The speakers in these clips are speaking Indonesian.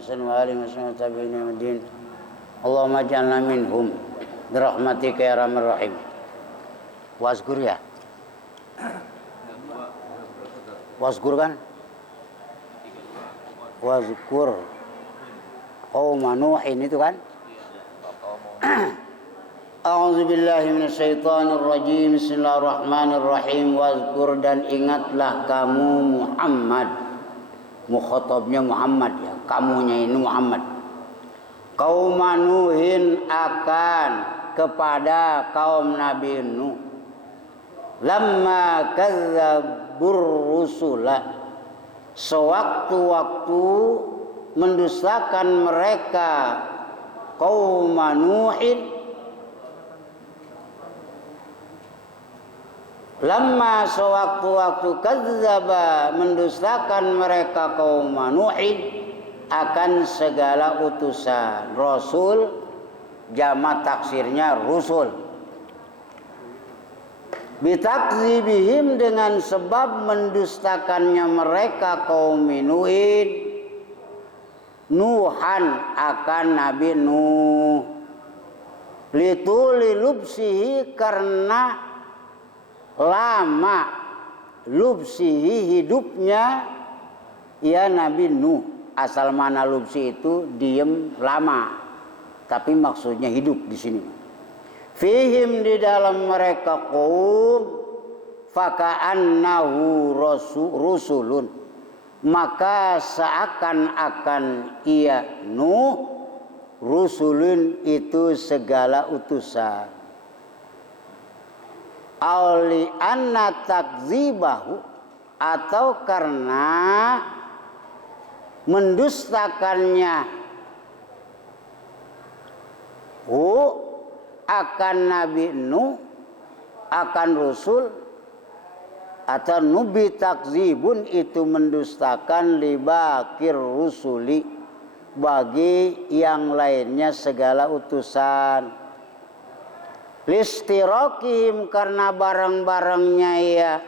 Muhammad wa alihi wasallam tabi'in yaumid. Allahumma ij'alna minhum birahmatika ya arhamar rahim. Wasgur ya? Wasgur kan? Wasgur qauma Nuhin itu kan? A'udzu billahi minasyaitonir rajim. Bismillahirrahmanirrahim. Wazkur, dan ingatlah kamu Muhammad. Mukhatabnya Muhammad ya, kamunya ini Muhammad. Kaum Nuhin akan kepada kaum Nabi Nuh. Lamma kadzdzabur rusula, sewaktu-waktu mendustakan mereka kaum Nuhin. Lamma sewaktu-waktu kadzdzaba, mendustakan mereka kaum Nuhin akan segala utusan. Rasul jamak taksirnya rusul. Bitakdzibihim, dengan sebab mendustakannya mereka kaum Nuhin Nuhan akan Nabi Nuh. Lituli lubsihi, karena lama lubsihi hidupnya ya Nabi Nuh. Asal mana lubsi itu diem lama, tapi maksudnya hidup di sini. Fihim, di dalam mereka kaum, faka'annahu rusulun, maka seakan-akan ia Nuh rusulun itu segala utusan. Auli anna takzibahu, atau karena mendustakannya akan Nabi Nuh, akan Rasul, atau nubi takzibun itu mendustakan libakir rusuli, bagi yang lainnya segala utusan. Listirokihim, karena barang-barangnya ya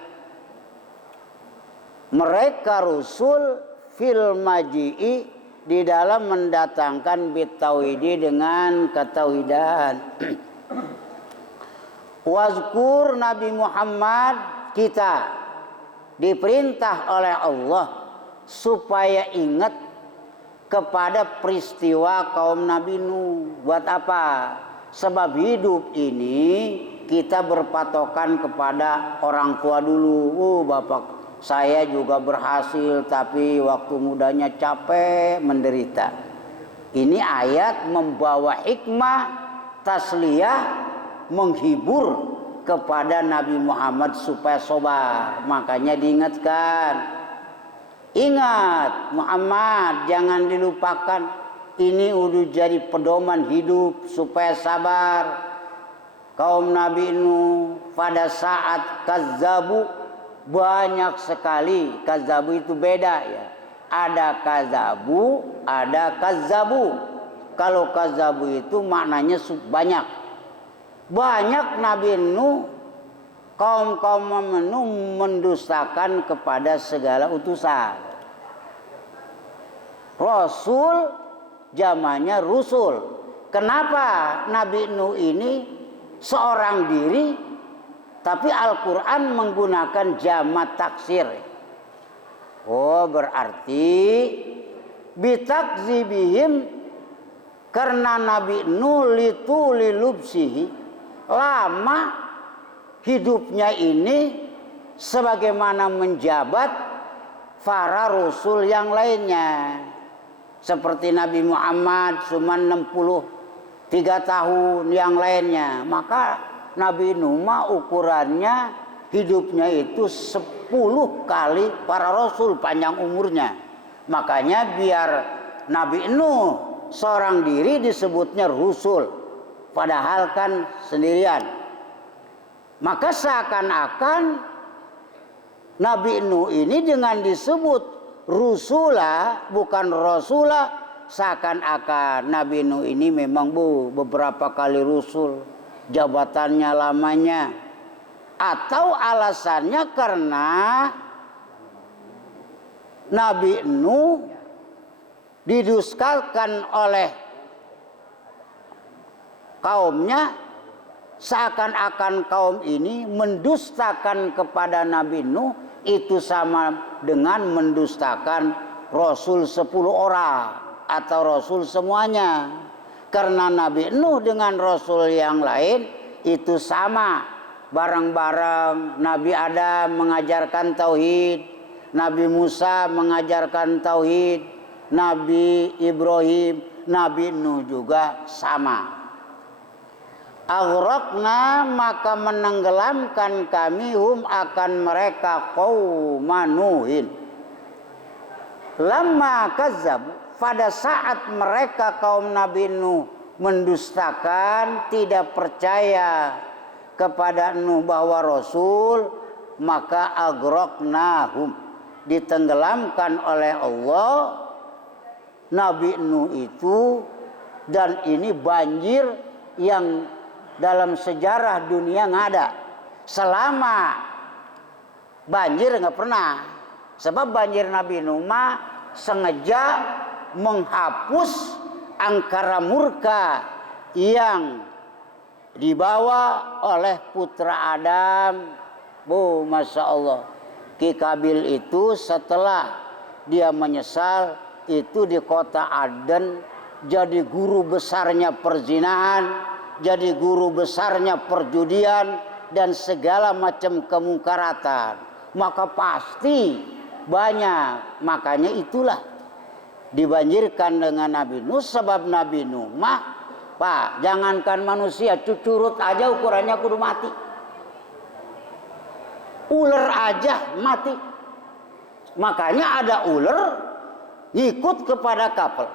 mereka Rasul fil maji'i, di dalam mendatangkan bitauhidi, dengan ketauhidan. Wazkur, Nabi Muhammad, kita diperintah oleh Allah supaya ingat kepada peristiwa kaum Nabi Nuh. Buat apa? Sebab hidup ini kita berpatokan kepada orang tua dulu. Bapak saya juga berhasil, tapi waktu mudanya capek, menderita. Ini ayat membawa hikmah tasliyah, menghibur kepada Nabi Muhammad supaya sobar. Makanya diingatkan, ingat Muhammad, jangan dilupakan. Ini udah jadi pedoman hidup supaya sabar. Kaum Nabi Nuh pada saat kazzabu, banyak sekali. Kazzabu itu beda ya. Ada kazzabu, ada kazzabu. Kalau kazzabu itu maknanya banyak. Banyak Nabi Nuh, kaum-kaum Nuh mendustakan kepada segala utusan. Rasul zamannya rusul. Kenapa Nabi Nuh ini seorang diri, tapi Al-Quran menggunakan jamak taksir? Oh, berarti bitakzibihim, karena Nabi Nuh lituli lubsihi, lama hidupnya ini sebagaimana menjabat para rasul yang lainnya. Seperti Nabi Muhammad cuma 63 tahun, yang lainnya. Maka Nabi Nuh ukurannya hidupnya itu 10 kali para rasul panjang umurnya. Makanya biar Nabi Nuh seorang diri disebutnya rusul, padahal kan sendirian. Maka seakan-akan Nabi Nuh ini dengan disebut rusula, bukan rasula, seakan-akan Nabi Nuh ini memang beberapa kali rusul, jabatannya lamanya. Atau alasannya karena Nabi Nuh didustakan oleh kaumnya, seakan-akan kaum ini mendustakan kepada Nabi Nuh, itu sama dengan mendustakan Rasul 10 orang atau Rasul semuanya. Karena Nabi Nuh dengan Rasul yang lain itu sama, bareng-bareng. Nabi Adam mengajarkan tauhid, Nabi Musa mengajarkan tauhid, Nabi Ibrahim, Nabi Nuh juga sama. Aghraqna, maka menenggelamkan kami hum akan mereka qauma Nuhin. Lamma kazzab, pada saat mereka kaum Nabi Nuh mendustakan, tidak percaya kepada Nuh bahwa Rasul, maka aghraqnahum, ditenggelamkan oleh Allah Nabi Nuh itu. Dan ini banjir yang dalam sejarah dunia nggak ada. Selama banjir nggak pernah. Sebab banjir Nabi Nuh sengaja menghapus angkara murka yang dibawa oleh putra Adam. Masya Allah. Ki Kabil itu setelah dia menyesal, itu di kota Aden jadi guru besarnya perzinahan, jadi guru besarnya perjudian dan segala macam kemungkaratan. Maka pasti banyak. Makanya itulah dibanjirkan dengan Nabi Nuh. Sebab Nabi Nuh Pak, jangankan manusia, cucurut aja ukurannya kudu mati. Ular aja mati. Makanya ada ular ngikut kepada kapal.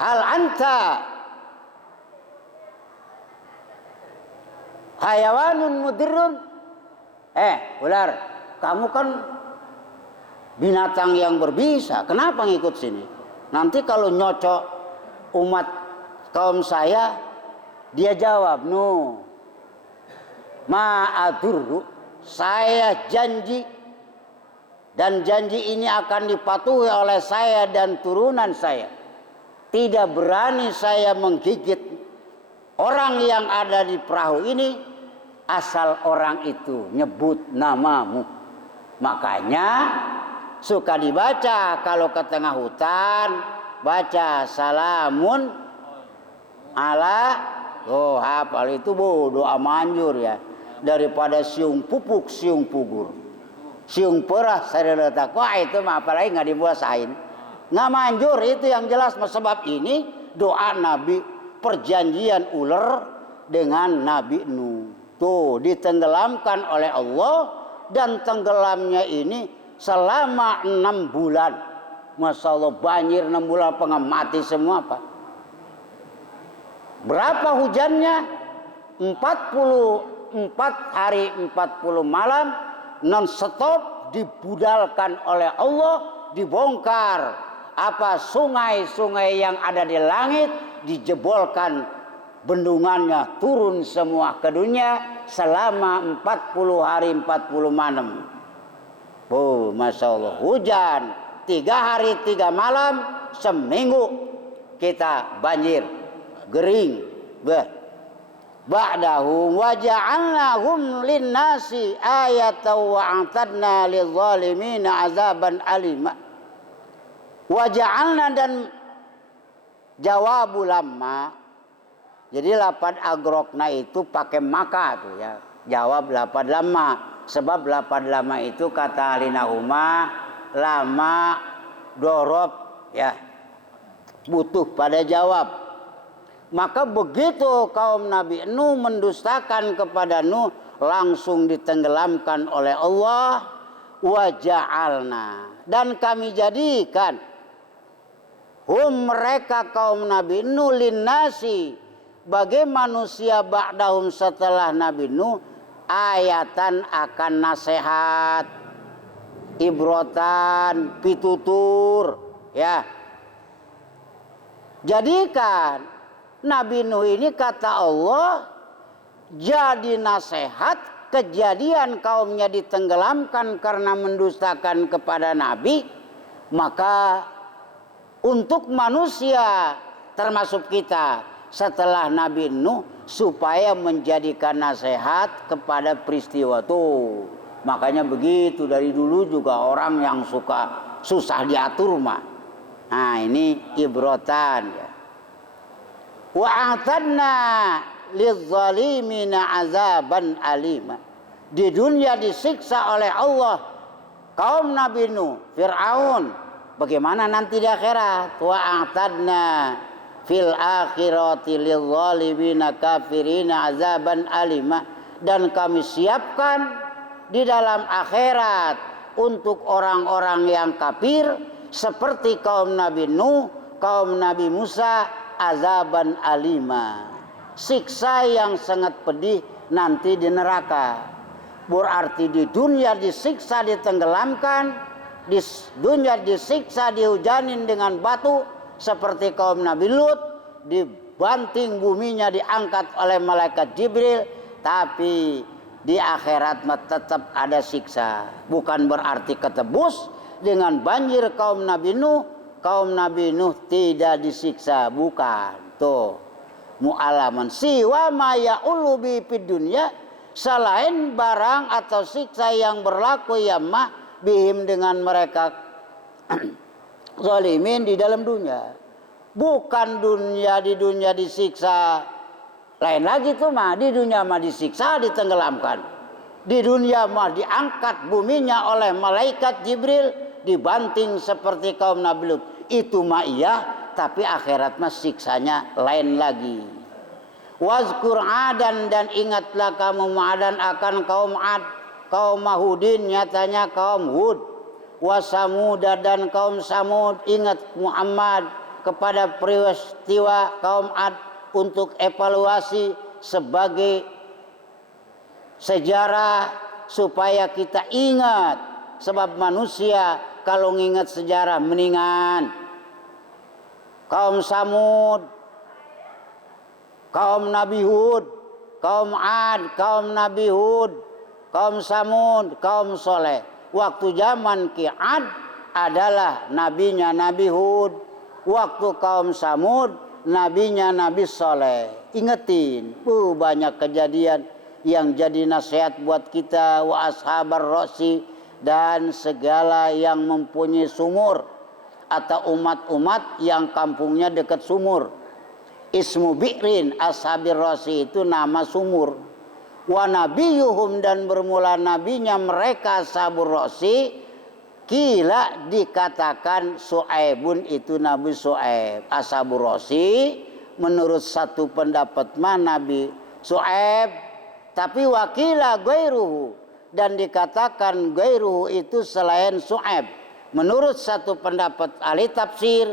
Hal anta hayawanun mudirun. Ular, kamu kan binatang yang berbisa, kenapa ngikut sini? Nanti kalau nyocok umat kaum saya, dia jawab, "No, ma'adurru, saya janji, dan janji ini akan dipatuhi oleh saya dan turunan saya. Tidak berani saya menggigit orang yang ada di perahu ini, asal orang itu nyebut namamu." Makanya suka dibaca kalau ke tengah hutan, baca salamun ala hafal itu doa manjur ya, daripada siung pupuk siung pugur, siung perah saya letak. Wah itu mah apalagi nggak dibuasain, nggak manjur itu yang jelas. Sebab ini doa Nabi, perjanjian ular dengan Nabi Nuh tuh ditenggelamkan oleh Allah. Dan tenggelamnya ini selama 6 bulan. Masya Allah, banjir 6 bulan, mati semua Pak. Berapa hujannya? 44 hari 40 malam non stop dibudalkan oleh Allah, dibongkar sungai-sungai yang ada di langit, dijebolkan bendungannya, turun semua ke dunia selama 40 hari 40 malam. Masya Allah, hujan 3 hari 3 malam, seminggu kita banjir, gering. Ba'dahu wa ja'alnahum linnasi ayatan wa a'tadna lidzalimina azaban alima. Wa ja'alna, dan jawabu lamma. Jadi lapad agrokna itu pakai maka tuh ya. Jawab lapad lama. Sebab lapad lama itu kata alinahuma lama dorob ya. Butuh pada jawab. Maka begitu kaum Nabi Nuh mendustakan kepada Nuh, langsung ditenggelamkan oleh Allah. Wa ja'alna, dan kami jadikan mereka kaum Nabi Nuh linnasi, bagi manusia ba'dahum setelah Nabi Nuh, ayatan akan nasihat, ibrotan, pitutur ya. Jadikan Nabi Nuh ini kata Allah jadi nasihat. Kejadian kaumnya ditenggelamkan karena mendustakan kepada Nabi, maka untuk manusia termasuk kita setelah Nabi Nuh supaya menjadikan nasihat kepada peristiwa itu. Makanya begitu dari dulu juga orang yang susah diatur mah. Nah ini ibrotan ya. Wa a'tadna lidzalimina azaban alima. Di dunia disiksa oleh Allah kaum Nabi Nuh, Fir'aun. Bagaimana nanti di akhirat? Wa a'tadna fil akhirati lidzalimina kafirina azaban alima. Dan kami siapkan di dalam akhirat untuk orang-orang yang kafir seperti kaum Nabi Nuh, kaum Nabi Musa, azaban alima. Siksa yang sangat pedih nanti di neraka. Berarti di dunia disiksa ditenggelamkan, di dunia disiksa dihujanin dengan batu seperti kaum Nabi Lut, dibanting buminya diangkat oleh malaikat Jibril, tapi di akhirat tetap ada siksa. Bukan berarti ketebus dengan banjir kaum Nabi Nuh tidak disiksa, bukan. Tuh mu'alaman siwa ma ya'ulu bi fid dunya, selain barang atau siksa yang berlaku ya ma bihim dengan mereka zalimin di dalam dunia. Bukan di dunia disiksa lain lagi tuh mah, di dunia mah disiksa ditenggelamkan, di dunia mah diangkat buminya oleh malaikat Jibril, dibanting seperti kaum Nabi Lut. Itu mah iya, tapi akhirat mah siksanya lain lagi. Wazkur adan, dan ingatlah kamu Adan akan kaum Ad, kaum Hudin nyatanya kaum Hud. Wasamud, dan kaum Samud, ingat Muhammad kepada peristiwa kaum Ad untuk evaluasi sebagai sejarah supaya kita ingat. Sebab manusia kalau ngingat sejarah mendingan kaum Samud, kaum Nabi Hud, kaum Ad, kaum Nabi Hud, kaum Samud, kaum Soleh. Waktu zaman Ad adalah nabinya Nabi Hud, waktu kaum Samud nabinya Nabi Soleh. Ingetin, banyak kejadian yang jadi nasihat buat kita. Wa ashabar rosi, dan segala yang mempunyai sumur atau umat-umat yang kampungnya dekat sumur. Ismu bi'rin, ashabir rosi itu nama sumur. Wa nabiyuhum, dan bermula nabinya mereka ashabur rosi. Kila dikatakan Su'aibun, itu Nabi Su'aib. Ashabur rosi menurut satu pendapat mah Nabi Su'aib, tapi wakila gairuhu, dan dikatakan gairuhu itu selain Su'aib. Menurut satu pendapat ahli tafsir,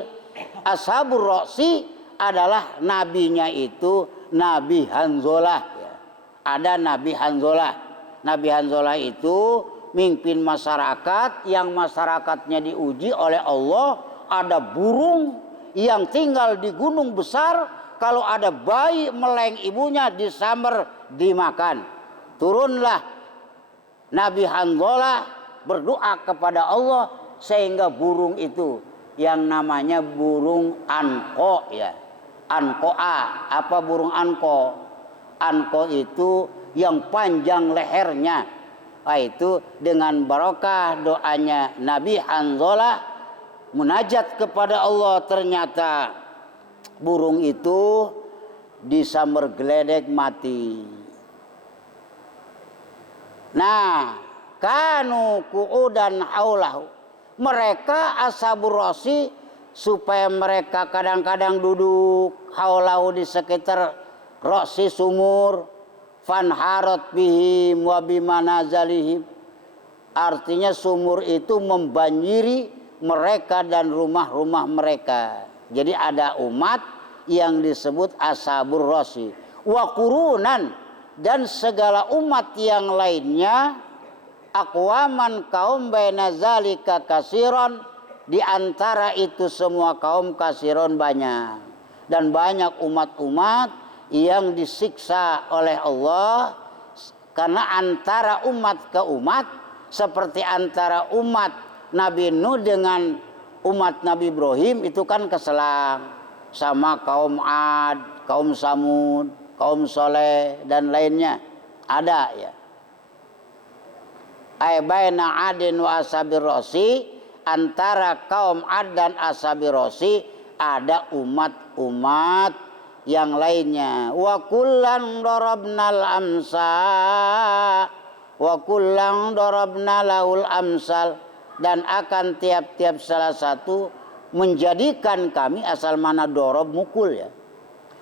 ashabur rosi adalah nabinya itu Nabi Hanzalah ya. Ada Nabi Hanzalah. Nabi Hanzalah itu mimpin masyarakat yang masyarakatnya diuji oleh Allah. Ada burung yang tinggal di gunung besar, kalau ada bayi meleng ibunya disamber dimakan. Turunlah Nabi Hanzalah berdoa kepada Allah sehingga burung itu yang namanya burung anko ya. Ankoa, apa burung anko? Anko itu yang panjang lehernya. Nah, itu dengan barokah doanya Nabi Hanzalah munajat kepada Allah, ternyata burung itu disamber geledek mati. Nah, kanu qu'udan haulahu, mereka ashabur rosi supaya mereka kadang-kadang duduk haulahu di sekitar rosi sumur, fanharat bihim wa bimanazalihim, artinya sumur itu membanjiri mereka dan rumah-rumah mereka. Jadi ada umat yang disebut ashabur rosi. Wa qurunan, dan segala umat yang lainnya, aqwaman kaum baina zalika kasiron, di antara itu semua kaum kasiron banyak. Dan banyak umat-umat yang disiksa oleh Allah karena antara umat ke umat, seperti antara umat Nabi Nuh dengan umat Nabi Ibrahim itu kan keselang sama kaum Ad, kaum Samud, kaum Soleh dan lainnya. Ada ya. Baina Adin wa Ashabir Rasi, antara kaum Ad dan Ashabir Rasi ada umat-umat yang lainnya. Wa kullan darabnal amsal wa kullan darabna lahul amsal, dan akan tiap-tiap salah satu menjadikan kami, asal mana dorob mukul ya,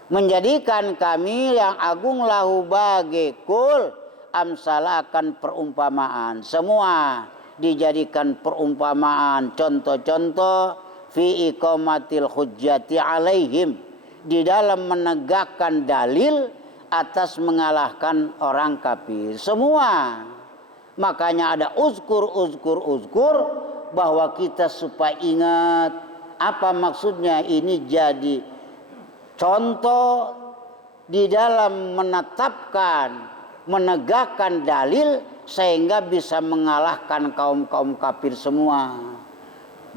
menjadikan kami yang agung lahu bagi kul amsal akan perumpamaan. Semua dijadikan perumpamaan, contoh-contoh fi iqamatil hujjati alaihim, di dalam menegakkan dalil atas mengalahkan orang kafir. Semua. Makanya ada uzkur bahwa kita supaya ingat apa maksudnya. Ini jadi contoh di dalam menetapkan, menegakkan dalil sehingga bisa mengalahkan kaum-kaum kafir semua.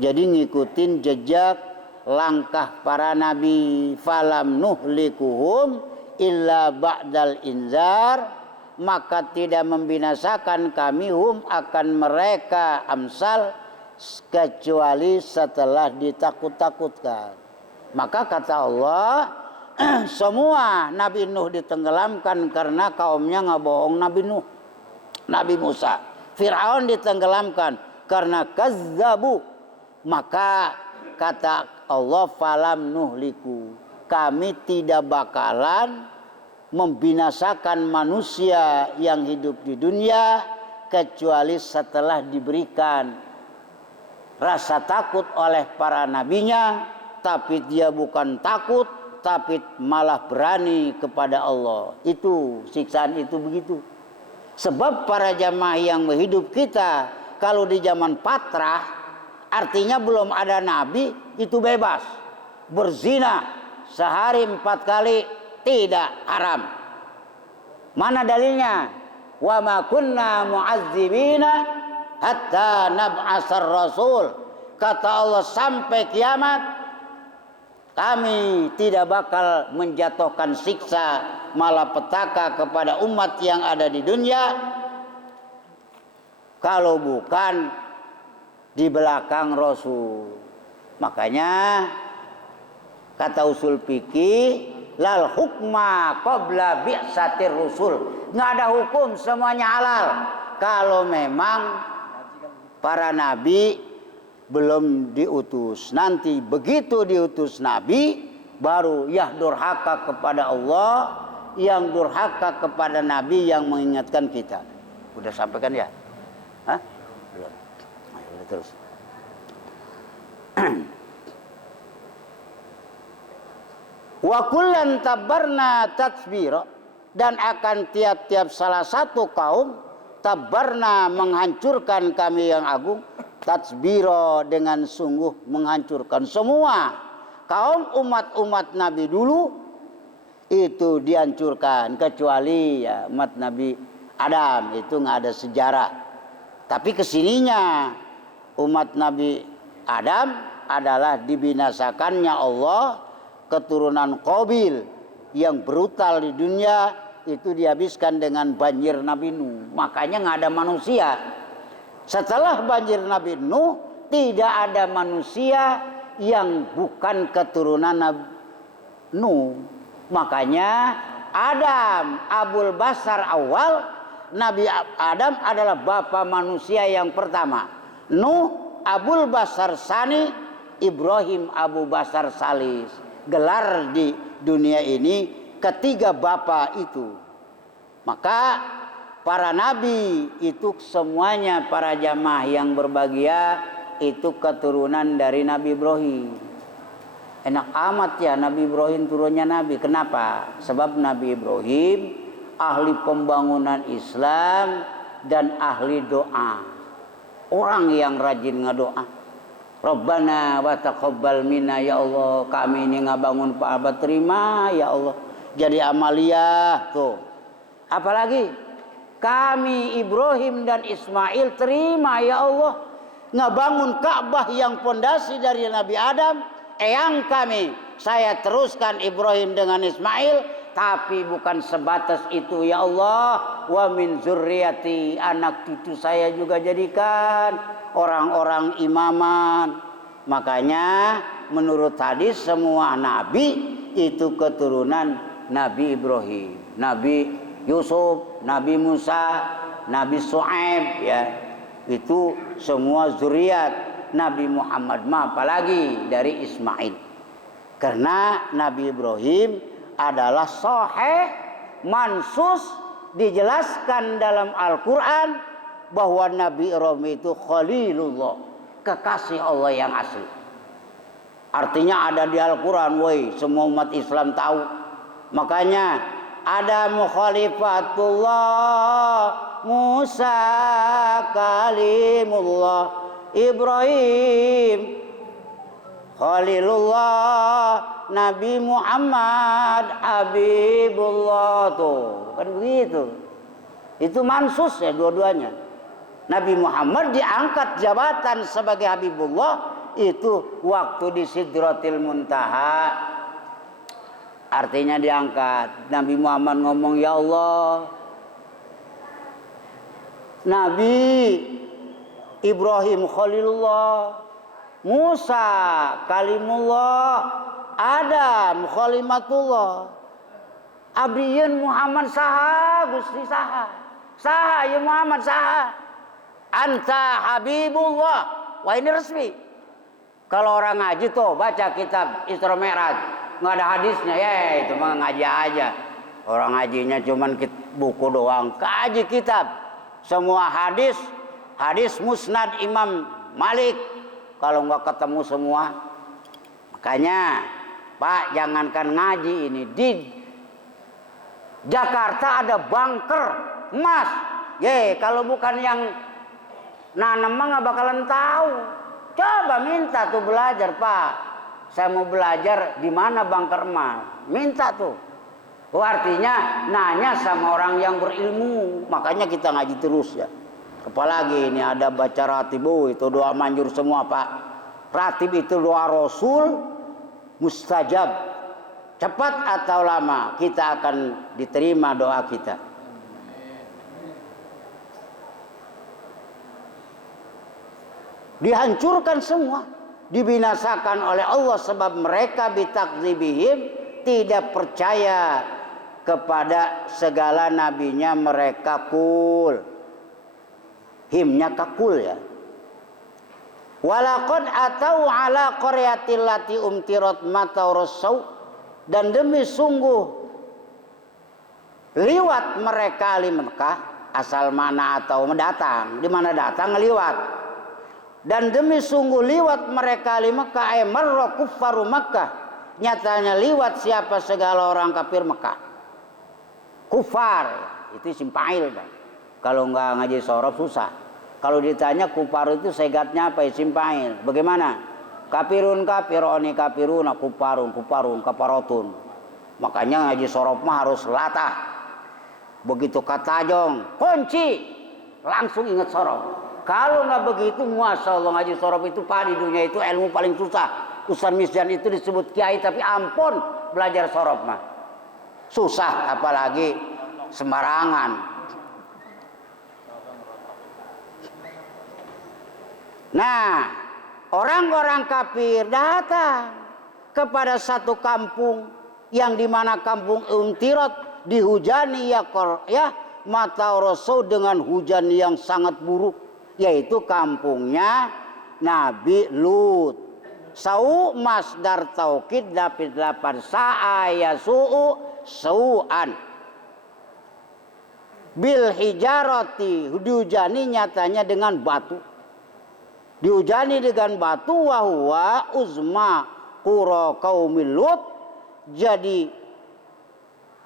Jadi ngikutin jejak langkah para nabi. Falam nuhlikuhum illa ba'dal inzar, maka tidak membinasakan kami hum akan mereka amsal kecuali setelah ditakut-takutkan. Maka kata Allah, semua Nabi Nuh ditenggelamkan karena kaumnya ngabohong Nabi Nuh. Nabi Musa, Fir'aun ditenggelamkan karena kazzabu. Maka kata Allah, falam nuhliku, kami tidak bakalan membinasakan manusia yang hidup di dunia kecuali setelah diberikan rasa takut oleh para nabinya, tapi dia bukan takut, tapi malah berani kepada Allah. Itu siksaan itu begitu. Sebab para jamaah yang hidup kita kalau di zaman patrah, artinya belum ada nabi, itu bebas berzina sehari 4 kali tidak haram. Mana dalilnya? Wa ma kunna mu'azzibina hatta nab'asar rasul. Kata Allah, sampai kiamat kami tidak bakal menjatuhkan siksa malapetaka kepada umat yang ada di dunia kalau bukan di belakang Rasul. Makanya kata usul fikih, lal hukma qabla bi'satir rusul. Nggak ada hukum, semuanya halal kalau memang para nabi belum diutus. Nanti begitu diutus nabi, baru yang durhaka kepada Allah, yang durhaka kepada nabi yang mengingatkan kita. Udah sampaikan ya? Hah? Belum. Ayo terus. Wa kullan tabarna tatsbira, dan akan tiap-tiap salah satu kaum tabarna menghancurkan kami yang agung, tatsbira dengan sungguh menghancurkan. Semua kaum umat-umat Nabi dulu itu dihancurkan, kecuali ya umat Nabi Adam, itu nggak ada sejarah. Tapi kesininya umat Nabi Adam adalah dibinasakannya Allah. Keturunan Qabil yang brutal di dunia itu dihabiskan dengan banjir Nabi Nuh. Makanya nggak ada manusia. Setelah banjir Nabi Nuh, tidak ada manusia yang bukan keturunan Nabi Nuh. Makanya Adam, Abul Basar awal, Nabi Adam adalah bapa manusia yang pertama. Nuh, Abul Basar Sani, Ibrahim Abu Basar Salis. Gelar di dunia ini ketiga bapa itu. Maka para nabi itu semuanya, para jamaah yang berbahagia itu keturunan dari Nabi Ibrahim. Enak amat ya Nabi Ibrahim turunnya nabi. Kenapa? Sebab Nabi Ibrahim ahli pembangunan Islam dan ahli doa. Orang yang rajin ngedoa. Rabbana wa taqabbal minna, ya Allah, kami ini ngabangun Pak Abad, terima ya Allah. Jadi amaliyah tuh. Apalagi kami Ibrahim dan Ismail, terima ya Allah. ngebangun Ka'bah yang pondasi dari Nabi Adam, eyang kami, saya teruskan Ibrahim dengan Ismail. Tapi bukan sebatas itu ya Allah, wa min zurriyati, anak cucu saya juga jadikan orang-orang imaman. Makanya menurut hadis semua nabi itu keturunan Nabi Ibrahim, Nabi Yusuf, Nabi Musa, Nabi Shu'aib, ya. Itu semua zuriat Nabi Muhammad, apalagi dari Ismail. Karena Nabi Ibrahim adalah sahih mansus, dijelaskan dalam Al-Quran bahwa Nabi Ibrahim itu Khalilullah, kekasih Allah yang asli. Artinya ada di Al-Quran, woi, semua umat Islam tahu. Makanya ada mukhalifatullah, Musa kalimullah, Ibrahim Khalilullah, Nabi Muhammad Habibullah. Tuh kan begitu. Itu mansus ya dua-duanya. Nabi Muhammad diangkat jabatan sebagai Habibullah itu waktu di Sidratil Muntaha. Artinya diangkat. Nabi Muhammad ngomong, ya Allah, Nabi Ibrahim Khalilullah, Musa kalimullah, Adam khalimatullah, Abriyen Muhammad saha Gusti saha, saha ya Muhammad saha, anta Habibullah. Wah ini resmi. Kalau orang ngaji tuh baca kitab Isra Mi'raj, nggak ada hadisnya, ya itu mah ngaji aja. Orang ngajinya cuman buku doang, kaji kitab. Semua hadis, hadis musnad Imam Malik. Kalau nggak ketemu semua, makanya Pak jangankan ngaji ini, di Jakarta ada bunker emas. Kalau bukan yang nanam mah nggak bakalan tahu. Coba minta tuh belajar, Pak. Saya mau belajar di mana bunker emas. Minta tuh. Oh, artinya nanya sama orang yang berilmu. Makanya kita ngaji terus ya. Apalagi ini ada baca ratibu, itu doa manjur semua Pak. Ratib itu doa Rasul, mustajab. Cepat atau lama kita akan diterima doa kita. Dihancurkan semua, dibinasakan oleh Allah sebab mereka bitakdzibihim, tidak percaya kepada segala nabinya mereka kul. Himnya kakul ya. Walaqad atau ala qaryatil lati umtirat mataurasau, dan demi sungguh liwat mereka li Mekah, asal mana atau mendatang, di mana datang liwat. Dan demi sungguh liwat mereka li Mekah, marra kuffaru Makkah, nyatanya liwat siapa segala orang kafir Mekah. Kufar itu simpail Pak. Kalau nggak ngaji sorof susah. Kalau ditanya kufar itu segatnya apa? Simpail. Bagaimana? Kafirun kafironi kafiruna kufarun kufarun kafarotun. Makanya ngaji sorof mah harus latah. Begitu kata jong kunci, langsung ingat sorof. Kalau nggak begitu, masya Allah ngaji sorof itu Pak, di dunia itu ilmu paling susah. Ustaz Misdan itu disebut kiai, tapi ampun belajar sorof mah susah, apalagi sembarangan. Nah, orang-orang kafir datang kepada satu kampung yang dimana kampung Umtirat dihujani ya mataurasau dengan hujan yang sangat buruk, yaitu kampungnya Nabi Lut. Sau masdar taukid dapat 8 sa'a su'u su'an bil hijarati, dihujani nyatanya dengan batu. Dihujani dengan batu, wahwa uzma qura qaumil Lut. Jadi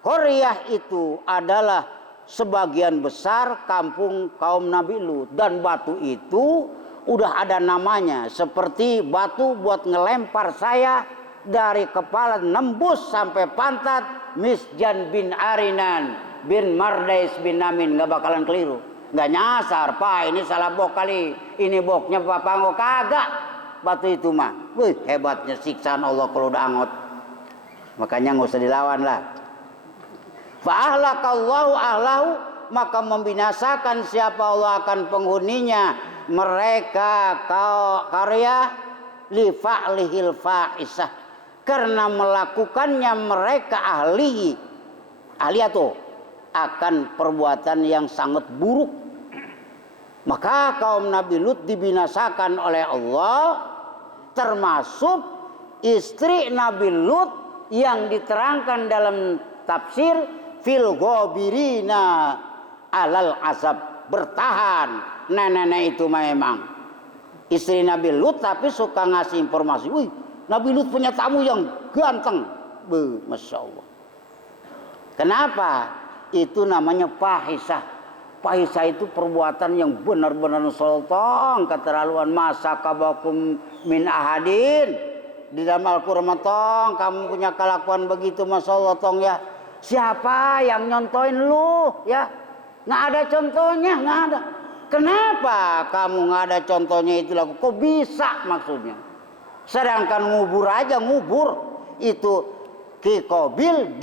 Qaryah itu adalah sebagian besar kampung kaum Nabi Lut, dan batu itu udah ada namanya, seperti batu buat ngelempar saya dari kepala nembus sampai pantat, Misjan bin Arinan bin Mardais bin Namin, nggak bakalan keliru. nggak nyasar, Pak, ini salah bok kali, ini boknya Pak Panggo, kagak. Batu itu mah, wih, hebatnya siksaan Allah kalau udah angot. Makanya nggak usah dilawan lah. Fa'ahlakallahu ahlahu, maka membinasakan siapa Allah akan penghuninya mereka karya li fa'lihil fa'isah, karena melakukannya mereka ahli atau akan perbuatan yang sangat buruk. Maka kaum Nabi Lut dibinasakan oleh Allah, termasuk istri Nabi Lut yang diterangkan dalam tafsir fil ghabirina alal azab, bertahan. Nenek itu memang istri Nabi Lut tapi suka ngasih informasi. Wih, Nabi Lut punya tamu yang ganteng. Masya Allah. Kenapa? Itu namanya fahisah. Fahisah itu perbuatan yang benar-benar sultan, keterlaluan. Masa kabakum min ahadin, di dalam Al-Quran tong kamu punya kelakuan begitu, Masya Allah tong ya. Siapa yang nyontoin lu ya? Nggak ada contohnya, nggak ada. Kenapa kamu nggak ada contohnya itu laku? Kok bisa maksudnya? Sedangkan ngubur aja, ngubur itu Ki Qabil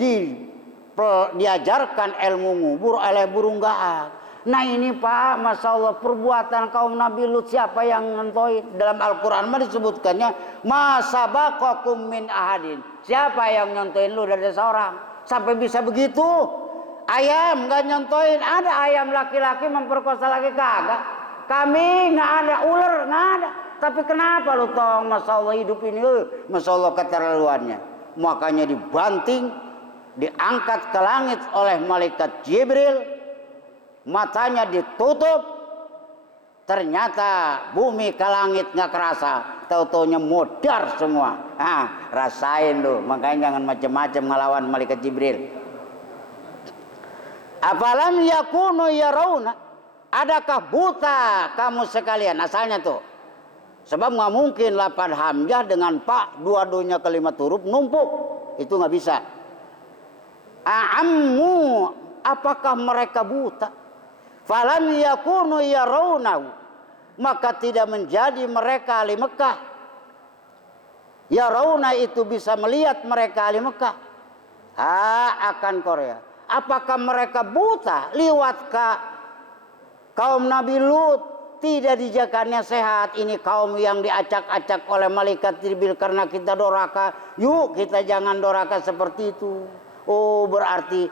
diajarkan ilmu ngubur oleh burung gaak. Nah ini Pak, Masya Allah, perbuatan kaum Nabi Lut siapa yang ngentoin? Dalam Al-Quran mah disebutkannya masabaqakum min ahadin. Siapa yang nyontoin lu dari seorang? Sampai bisa begitu? Ayam nggak nyontoin, ada ayam laki-laki memperkosa laki kagak. Kami nggak ada, ular nggak ada. Tapi kenapa lu tong, Masya Allah hidup ini, Masya Allah keterlaluannya. Makanya dibanting, diangkat ke langit oleh malaikat Jibril, matanya ditutup, ternyata bumi ke langit nggak kerasa, tahu-taunya modar semua. Rasain lu, makanya jangan macam-macam ngelawan malaikat Jibril. Afalam yakunu yarawna, adakah buta kamu sekalian? Asalnya tuh, sebab nggak mungkin lapan hamzah dengan pak dua-duanya kalimat huruf numpuk, itu nggak bisa. A'ammu, apakah mereka buta? Falam yakunu yarawnahu, maka tidak menjadi mereka ahli Mekah. Yarawna itu bisa melihat mereka ahli Mekah. Akan Korea. Apakah mereka buta liwat ke kaum Nabi Lut? Tidak dijaganya sehat. Ini kaum yang diacak-acak oleh malaikat Jibril karena kita doraka. Yuk kita jangan doraka seperti itu. Oh berarti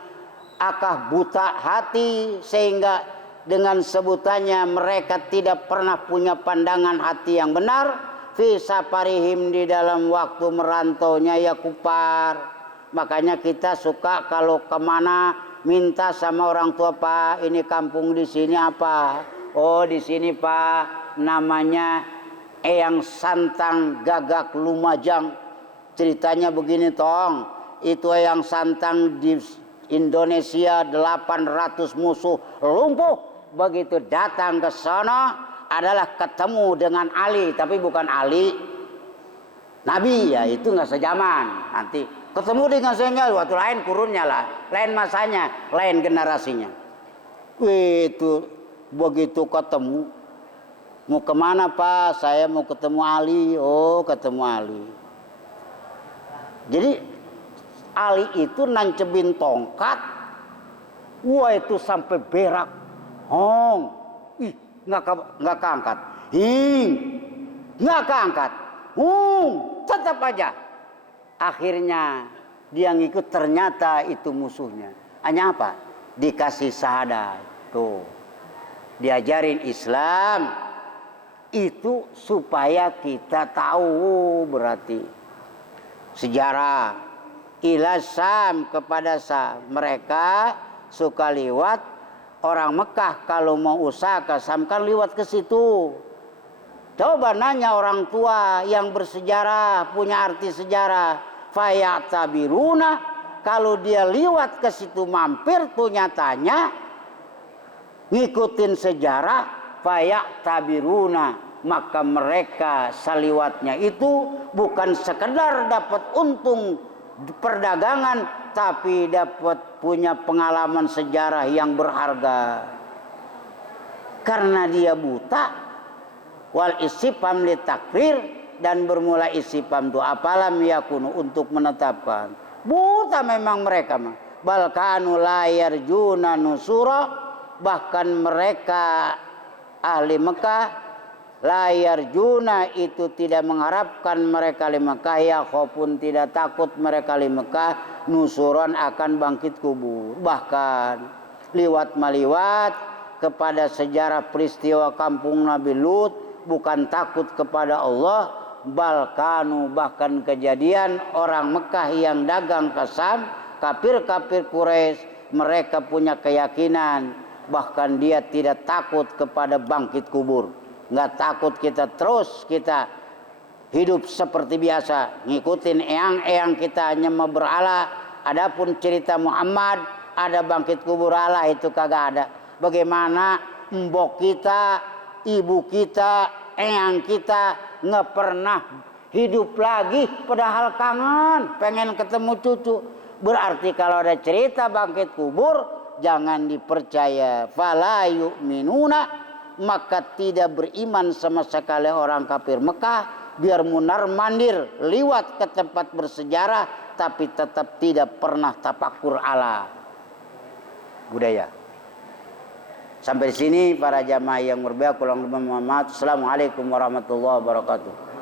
akah buta hati sehingga dengan sebutannya mereka tidak pernah punya pandangan hati yang benar. Fi saparihim, di dalam waktu merantaunya ya kupar. Makanya kita suka kalau kemana minta sama orang tua, Pak, ini kampung di sini apa? Oh di sini Pak, namanya Eyang Santang Gagak Lumajang. Ceritanya begini tong, itu Eyang Santang di Indonesia 800 musuh lumpuh. Begitu datang ke sana adalah ketemu dengan Ali, tapi bukan Ali Nabi ya, itu nggak sejaman. Nanti ketemu dengan saya waktu lain kurunnya lah, lain masanya, lain generasinya. Itu begitu ketemu, mau kemana Pak? Saya mau ketemu Ali. Oh ketemu Ali. Jadi Ali itu nancebin tongkat, wah itu sampai berak, hong, nggak keangkat, nggak keangkat, tetap aja. Akhirnya dia ngikut, ternyata itu musuhnya. Hanya apa? Dikasih syahadat. Tuh. Diajarin Islam itu supaya kita tahu berarti sejarah. Ila Sam, kepada Sam. Mereka suka liwat orang Mekah kalau mau usaha ke Sam kan liwat ke situ. Coba nanya orang tua yang bersejarah, punya arti sejarah. Fayatabiruna, kalau dia liwat ke situ mampir tuh nyatanya ngikutin sejarah. Fayatabiruna, maka mereka saliwatnya itu bukan sekedar dapat untung perdagangan, tapi dapat punya pengalaman sejarah yang berharga. karena dia buta. Wal istifham litakrir, dan bermula istifham itu apalam yakunu untuk menetapkan. Buta memang mereka mah. Bal kanu la yarjuna nusura, bahkan mereka ahli Mekah la yarjuna itu tidak mengharapkan mereka di Mekah, ya khofun tidak takut mereka di Mekah nusuran akan bangkit kubur. Bahkan liwat maliwat kepada sejarah peristiwa kampung Nabi Lut, bukan takut kepada Allah, balkanu bahkan kejadian orang Mekah yang dagang ke Sam, kafir-kafir Quraisy, mereka punya keyakinan bahkan dia tidak takut kepada bangkit kubur. Nggak takut kita terus kita hidup seperti biasa, ngikutin eyang-eyang kita hanya mau berala. Adapun cerita Muhammad ada bangkit kubur Allah itu kagak ada. Bagaimana mbok kita, ibu kita, eyang kita nggak pernah hidup lagi padahal kangen pengen ketemu cucu. Berarti kalau ada cerita bangkit kubur jangan dipercaya. Fala yu'minuna, maka tidak beriman sama sekali orang kafir Mekah. Biar munar mandir liwat ke tempat bersejarah tapi tetap tidak pernah tafakur ala budaya. Sampai di sini para jamaah yang berbahagia. Assalamualaikum warahmatullahi wabarakatuh.